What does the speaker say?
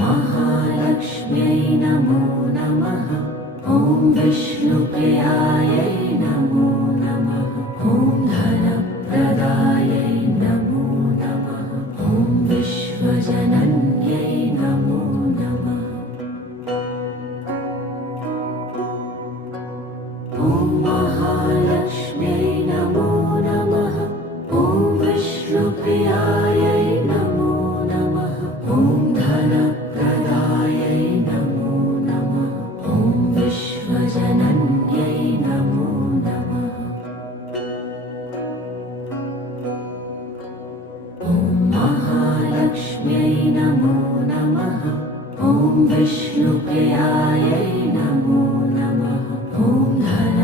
महालक्ष्म्यै नमो नमः। ॐ विष्णुप्रियायै नमो नमः। ॐ धनप्रदायै नमो नमः। ॐ विश्वजनन्यै नमो नमः। ॐ महालक्ष्म्यै नमो नमः। ॐ विष्णुप्रियायै नमो नमः। ॐ धनप्रदायै नमो नमः। ॐ विश्वजनन्यै नमो नमः। ॐ महालक्ष्म्यै नमो नमः। ॐ विष्णुप्रियायै नमो नमः। ॐ धन